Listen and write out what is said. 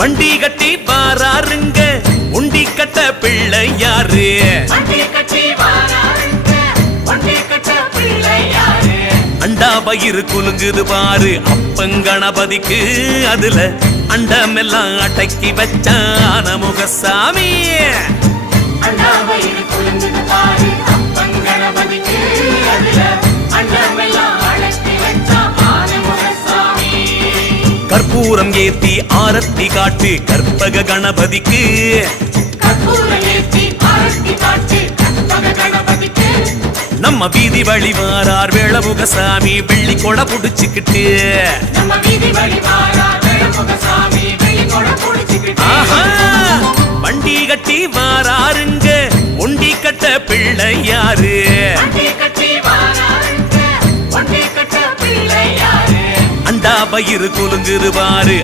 வண்டி கட்டி வாராருங்க உண்டி கட்ட பிள்ளை யாரு? அண்டா பயிறு குலுங்குது பாரு அப்பங்கணபதிக்கு, அதுல அண்டமெல்லாம் அடக்கி வச்சான முகசாமி. கற்பூரம் ஏத்தி ஆரத்தி காட்டு கற்பக கணபதிக்கு, நம்ம வீதி வழி வாரார் வேளமுகசாமி வெள்ளி கொடை புடிச்சுக்கிட்டு. வண்டி கட்டி வாராருங்க ஒண்டி கட்ட பிள்ளை யாரு? அண்டா பயிறு குலுங்குது பாரு